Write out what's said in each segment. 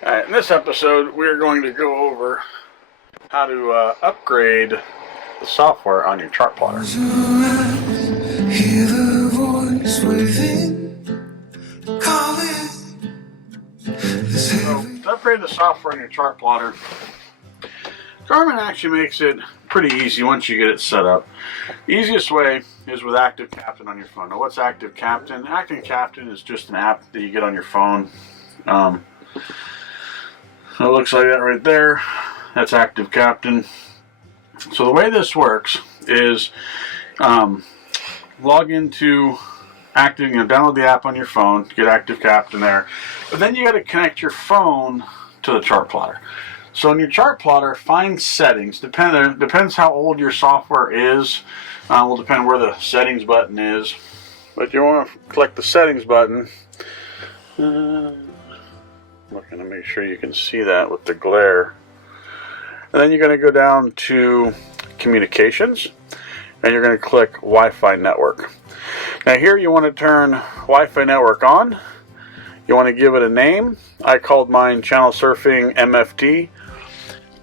Alright, in this episode we're going to go over how to upgrade the software on your chart plotter. Hear the voice within, calling. So, to upgrade the software on your chart plotter, Garmin actually makes it pretty easy once you get it set up. The easiest way is with Active Captain on your phone. Now, what's Active Captain? Active Captain is just an app that you get on your phone. It looks like that right there. That's Active Captain. So the way this works is log into Active, download the app on your phone, get Active Captain there, but then you got to connect your phone to the chart plotter. So in your chart plotter, find settings. Depends how old your software is. Will depend where the settings button is. But you want to click the settings button. Looking to make sure you can see that with the glare. And then you're going to go down to communications, and you're going to click Wi-Fi network. Now here you want to turn Wi-Fi network on. You want to give it a name. I called mine Channel Surfing MFD.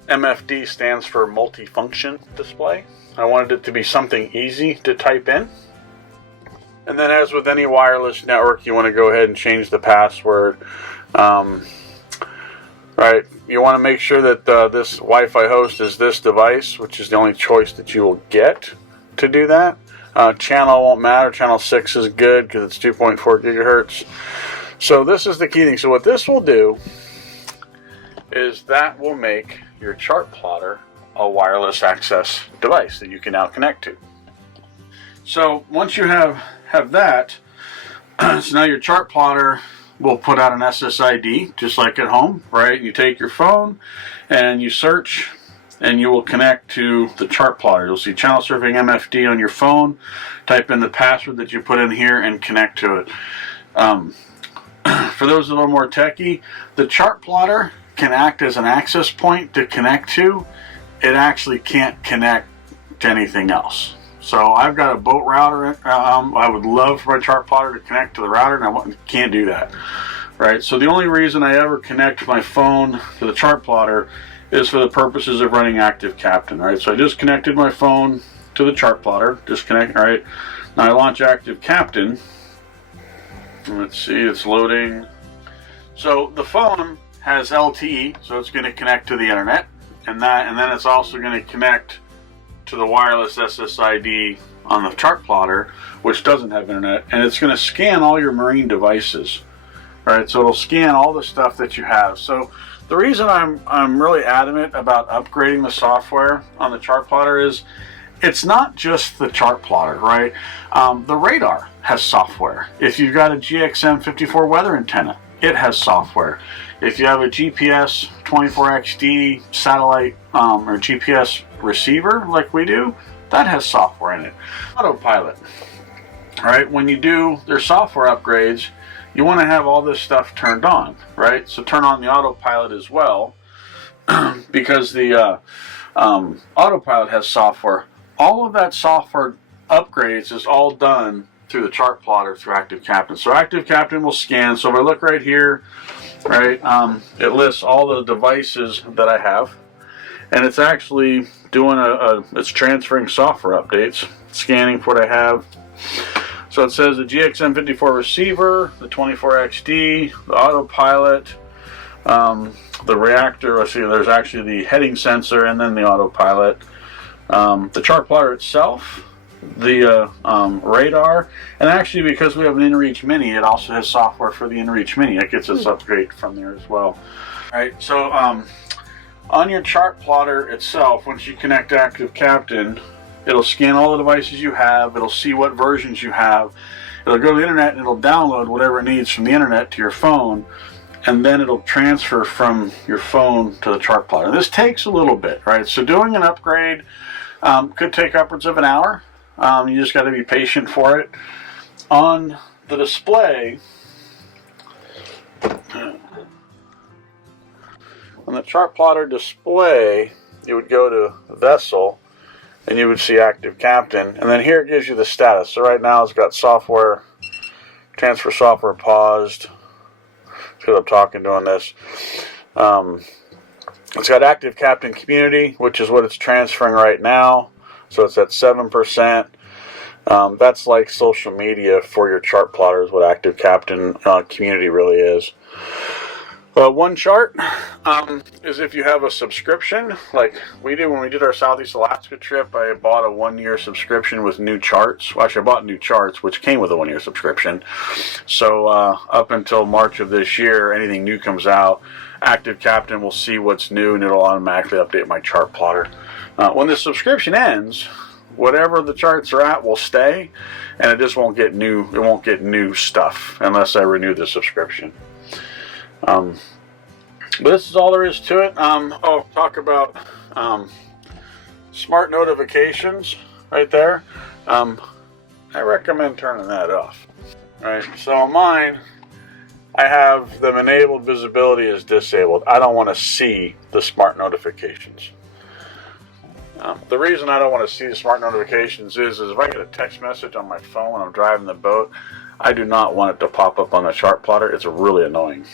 MFD stands for multifunction display. I wanted it to be something easy to type in. And then, as with any wireless network, you want to go ahead and change the password. Right, you want to make sure that this Wi-Fi host is this device, which is the only choice that you will get to do that. Channel won't matter. Channel 6 is good because it's 2.4 gigahertz. So this is the key thing. So what this will do is that will make your chart plotter a wireless access device that you can now connect to. So once you have that, so now your chart plotter will put out an SSID just like at home, right? You take your phone and you search and you will connect to the chart plotter. You'll see Channel Surfing MFD on your phone. Type in the password that you put in here and connect to it. For those a little more techie, the chart plotter can act as an access point to connect to. It actually can't connect to anything else. So I've got a boat router. I would love for my chart plotter to connect to the router, and I can't do that. Right. So the only reason I ever connect my phone to the chart plotter is for the purposes of running Active Captain. Right. So I just connected my phone to the chart plotter. Disconnect. All right. Now I launch Active Captain. Let's see. It's loading. So the phone has LTE, so it's going to connect to the internet, and then it's also going to connect to the wireless SSID on the chart plotter, which doesn't have internet, and it's going to scan all your marine devices. Right, so it'll scan all the stuff that you have. So the reason I'm really adamant about upgrading the software on the chart plotter is it's not just the chart plotter, right? The radar has software. If you've got a GXM 54 weather antenna, it has software. If you have a GPS 24XD satellite or GPS receiver like we do, that has software in it. Autopilot, right? When you do their software upgrades, you want to have all this stuff turned on, right? So turn on the autopilot as well, because the autopilot has software. All of that software upgrades is all done through the chart plotter through Active Captain. So Active Captain will scan. So if I look right here, right, it lists all the devices that I have, and it's actually doing it's transferring software updates, scanning for what I have. So it says the GXM54 receiver, the 24XD, the autopilot, the reactor. Let's see, there's actually the heading sensor, and then the autopilot, the chart plotter itself, the radar, and actually because we have an InReach Mini, it also has software for the InReach Mini. It gets us upgrade from there as well. All right, so on your chart plotter itself, once you connect Active Captain, it'll scan all the devices you have. It'll see what versions you have. It'll go to the internet and it'll download whatever it needs from the internet to your phone, and then it'll transfer from your phone to the chart plotter. This takes a little bit, right? So doing an upgrade could take upwards of an hour. You just got to be patient for it. On the display, on the chart plotter display, you would go to Vessel, and you would see Active Captain, and then here it gives you the status. So right now it's got software, transfer software paused, because I'm talking doing this. It's got Active Captain Community, which is what it's transferring right now. So it's at 7%. That's like social media for your chart plotters, what Active Captain Community really is. One chart is if you have a subscription, like we did when we did our Southeast Alaska trip. I bought a 1-year subscription with new charts. Well, actually, I bought new charts, which came with a 1-year subscription. So up until March of this year, anything new comes out, Active Captain will see what's new and it'll automatically update my chart plotter. When the subscription ends, whatever the charts are at will stay, and it just won't get new. It won't get new stuff unless I renew the subscription. But this is all there is to it. Talk about smart notifications right there. I recommend turning that off. All right, so on mine, I have them enabled, visibility is disabled. I don't want to see the smart notifications. The reason I don't want to see the smart notifications is if I get a text message on my phone when I'm driving the boat, I do not want it to pop up on the chart plotter. It's really annoying,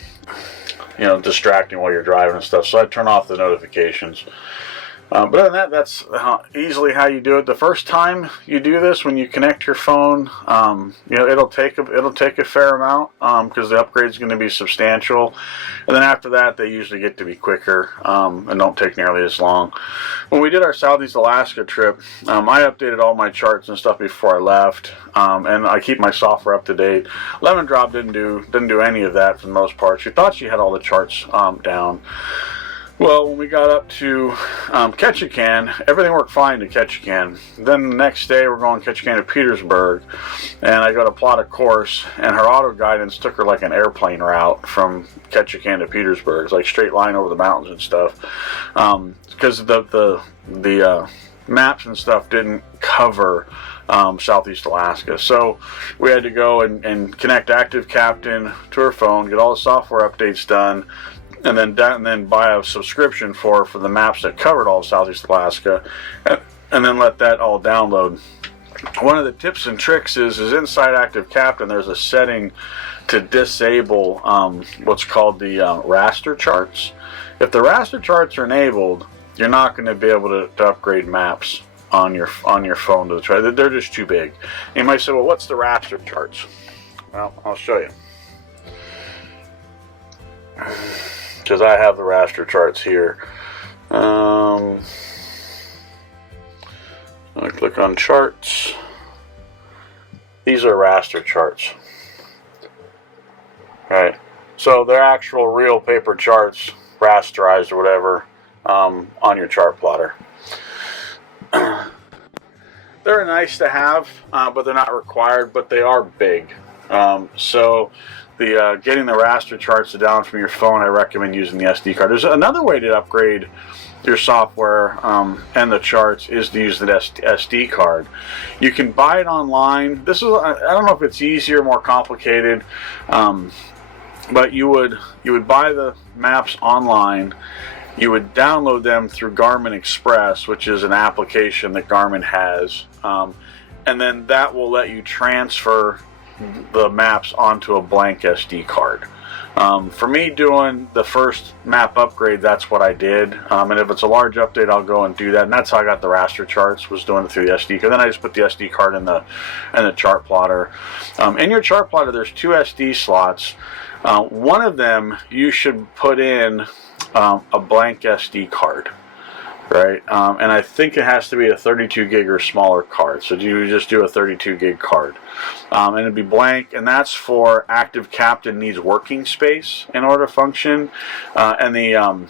distracting while you're driving and stuff. So I turn off the notifications. But other than that, that's easily how you do it. The first time you do this, when you connect your phone, it'll take a fair amount because the upgrade is going to be substantial, and then after that, they usually get to be quicker and don't take nearly as long. When we did our Southeast Alaska trip, I updated all my charts and stuff before I left, and I keep my software up to date. Lemon Drop didn't do any of that for the most part. She thought she had all the charts down. Well, when we got up to Ketchikan, everything worked fine to Ketchikan. Then the next day, we're going Ketchikan to Petersburg, and I go to plot a course, and her auto guidance took her like an airplane route from Ketchikan to Petersburg. It's like straight line over the mountains and stuff, because the maps and stuff didn't cover Southeast Alaska. So we had to go and connect Active Captain to her phone, get all the software updates done, and then buy a subscription for the maps that covered all of Southeast Alaska, and then let that all download. One of the tips and tricks is inside Active Captain there's a setting to disable what's called the raster charts. If the raster charts are enabled, you're not going to be able to upgrade maps on your phone to the chart. They're just too big. You might say, well, what's the raster charts? Well, I'll show you. Because I have the raster charts here. I click on charts. These are raster charts. Right. So they're actual real paper charts, rasterized or whatever, on your chart plotter. They're nice to have, but they're not required, but they are big. Getting the raster charts down from your phone, I recommend using the SD card. There's another way to upgrade your software and the charts is to use the SD card. You can buy it online. I don't know if it's easier or more complicated, but you would buy the maps online. You would download them through Garmin Express, which is an application that Garmin has, and then that will let you transfer the maps onto a blank SD card. For me, doing the first map upgrade, that's what I did. And if it's a large update, I'll go and do that. And that's how I got the raster charts, was doing it through the SD card. Then I just put the SD card in the chart plotter. In your chart plotter, there's 2 SD slots. One of them you should put in a blank SD card. Right, and I think it has to be a 32 gig or smaller card. So you just do a 32 gig card, and it'd be blank. And that's for Active Captain needs working space in order to function, and the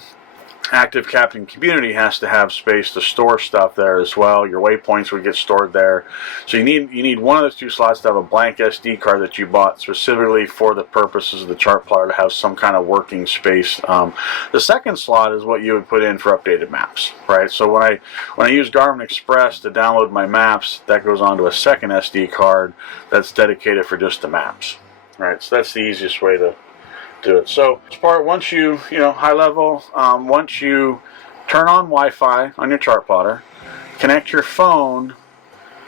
Active Captain community has to have space to store stuff there as well. Your waypoints would get stored there. So you need one of those 2 slots to have a blank SD card that you bought specifically for the purposes of the chart plotter to have some kind of working space. The second slot is what you would put in for updated maps, right? So when I use Garmin Express to download my maps, that goes onto a second SD card that's dedicated for just the maps, right? So that's the easiest way to do it. So once you high level, once you turn on Wi-Fi on your chart plotter, connect your phone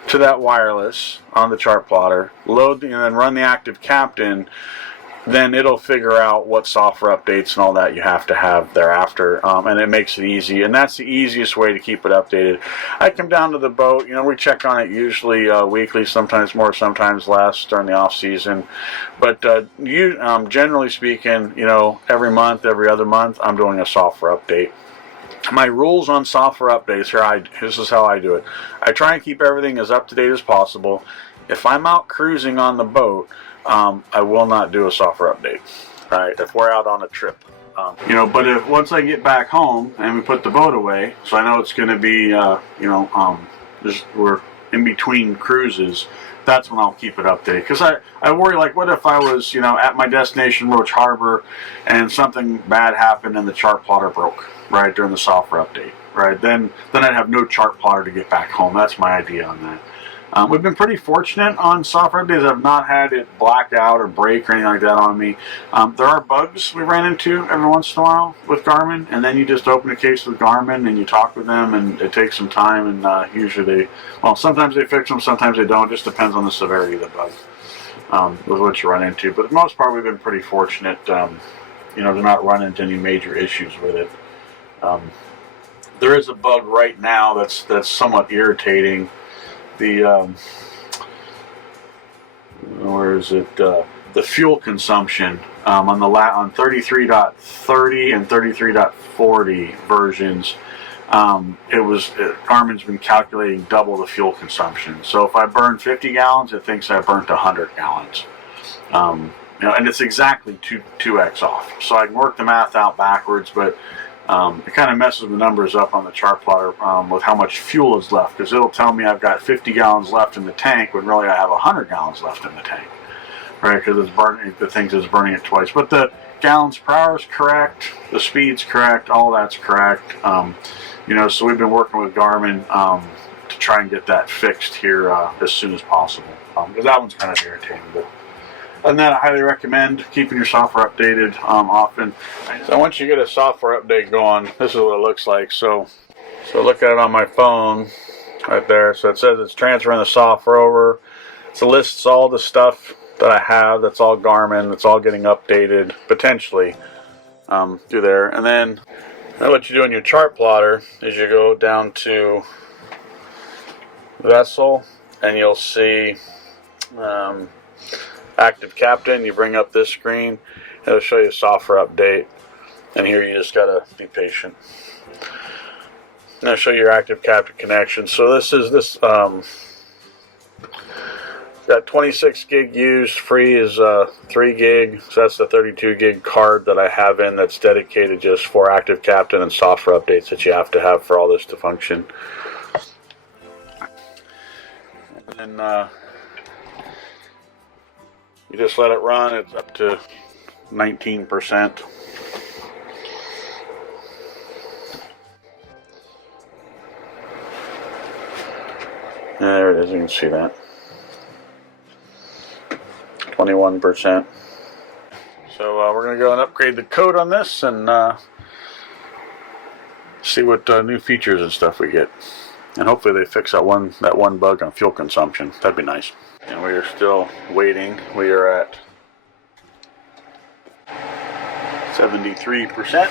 to that wireless on the chart plotter, load and then run the Active Captain. then it'll figure out what software updates and all that you have to have thereafter, and it makes it easy. And that's the easiest way to keep it updated. I come down to the boat, we check on it usually weekly, sometimes more, sometimes less during the off season. But generally speaking, every month, every other month, I'm doing a software update. My rules on software updates here, this is how I do it. I try and keep everything as up to date as possible. If I'm out cruising on the boat, I will not do a software update, right? If we're out on a trip, but if once I get back home and we put the boat away, so I know it's going to be, just we're in between cruises, that's when I'll keep it updated. Because I worry, like, what if I was, at my destination, Roach Harbor, and something bad happened and the chart plotter broke, right, during the software update, right? Then I'd have no chart plotter to get back home. That's my idea on that. We've been pretty fortunate on software updates. I've not had it black out or break or anything like that on me. There are bugs we ran into every once in a while with Garmin, and then you just open a case with Garmin and you talk with them, and it takes some time, and usually sometimes they fix them, sometimes they don't. It just depends on the severity of the bug with what you run into. But for the most part, we've been pretty fortunate, to not run into any major issues with it. There is a bug right now that's somewhat irritating. Where is it? The fuel consumption on on 33.30 and 33.40 versions. Garmin's been calculating double the fuel consumption. So if I burn 50 gallons, it thinks I burnt 100 gallons. And it's exactly 2x off. So I can work the math out backwards, but it kind of messes the numbers up on the chart plotter with how much fuel is left, because it'll tell me I've got 50 gallons left in the tank when really I have 100 gallons left in the tank, right? Because it thinks it's burning it twice. But the gallons per hour is correct, the speed's correct, all that's correct. So we've been working with Garmin to try and get that fixed here as soon as possible, because that one's kind of irritating. But and then I highly recommend keeping your software updated often. So once you get a software update going, this is what it looks like. So look at it on my phone right there. So it says it's transferring the software over. So it lists all the stuff that I have. That's all Garmin. It's all getting updated potentially through there. And then what you do in your chart plotter is you go down to vessel, and you'll see active captain. You bring up this screen, it'll show you software update, and here you just gotta be patient. And I'll show you your active captain connection. So this got 26 gig used, free is 3 gig, so that's the 32 gig card that I have in that's dedicated just for active captain and software updates that you have to have for all this to function. And then you just let it run. It's up to 19%. There it is, you can see that. 21%. So we're going to go and upgrade the code on this and see what new features and stuff we get. And hopefully they fix that one bug on fuel consumption. That'd be nice. And we are still waiting. We are at 73%.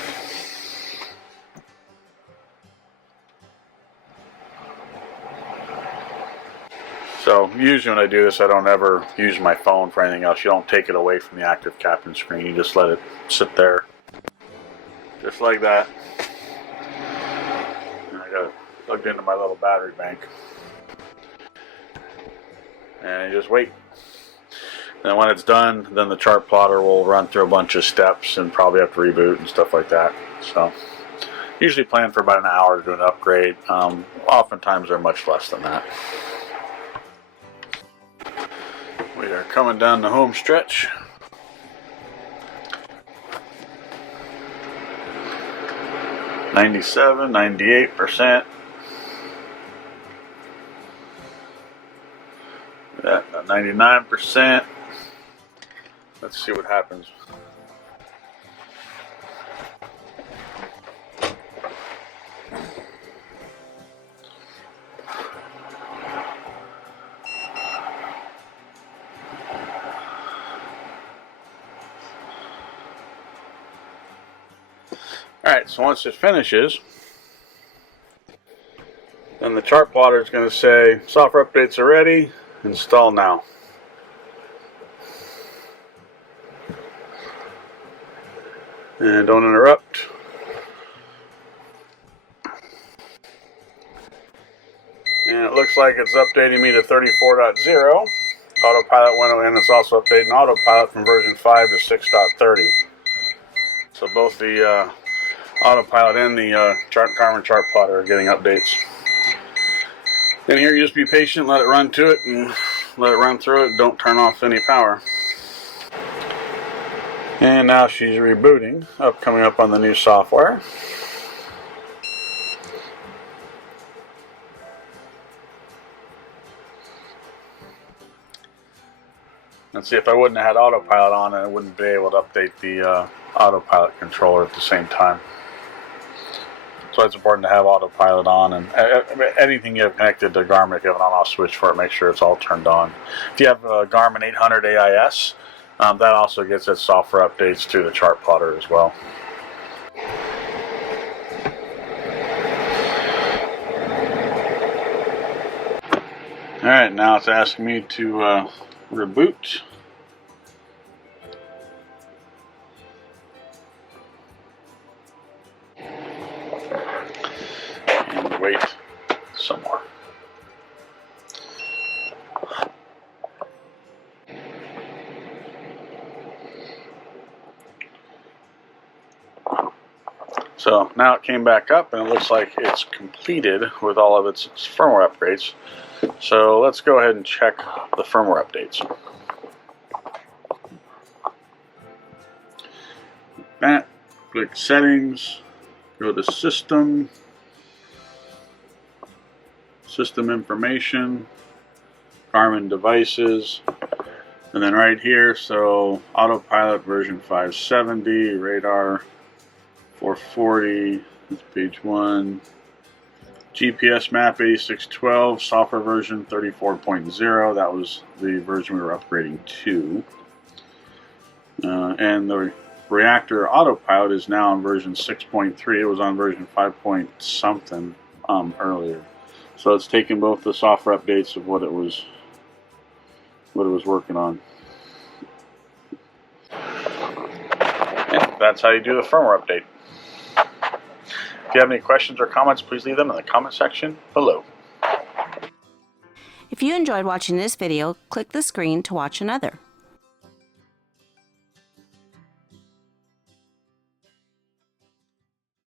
So usually when I do this, I don't ever use my phone for anything else. You don't take it away from the active captain screen. You just let it sit there, just like that. And I got it plugged into my little battery bank. And you just wait. And when it's done, then the chart plotter will run through a bunch of steps and probably have to reboot and stuff like that. So usually plan for about an hour to do an upgrade. Oftentimes they're much less than that. We are coming down the home stretch. $97, 98%. Yeah, 99%. Let's see what happens. Alright, so once it finishes, then the chart plotter is going to say software updates are ready, install now. And don't interrupt. And it looks like it's updating me to 34.0. Autopilot went away, and it's also updating autopilot from version 5 to 6.30. So both the autopilot and the Garmin chart plotter are getting updates. And here you just be patient, let it run to it, and let it run through it. Don't turn off any power. And now she's rebooting, coming up on the new software. And see, if I wouldn't have had autopilot on, I wouldn't be able to update the autopilot controller at the same time. So it's important to have autopilot on, and anything you have connected to Garmin, if you have an on-off switch for it, make sure it's all turned on. If you have a Garmin 800 AIS, that also gets its software updates to the chart plotter as well. Alright, now it's asking me to reboot. And wait some more. So now it came back up, and it looks like it's completed with all of its firmware upgrades. So let's go ahead and check the firmware updates. That, click settings, go to system, system information, Garmin devices, and then right here, so autopilot version 570, radar 440, that's page 1. GPS map 8612, software version 34.0, that was the version we were upgrading to. And the reactor autopilot is now on version 6.3. It was on version 5 point something earlier. So it's taken both the software updates of what it was working on. And that's how you do the firmware update. If you have any questions or comments, please leave them in the comment section below. If you enjoyed watching this video, click the screen to watch another.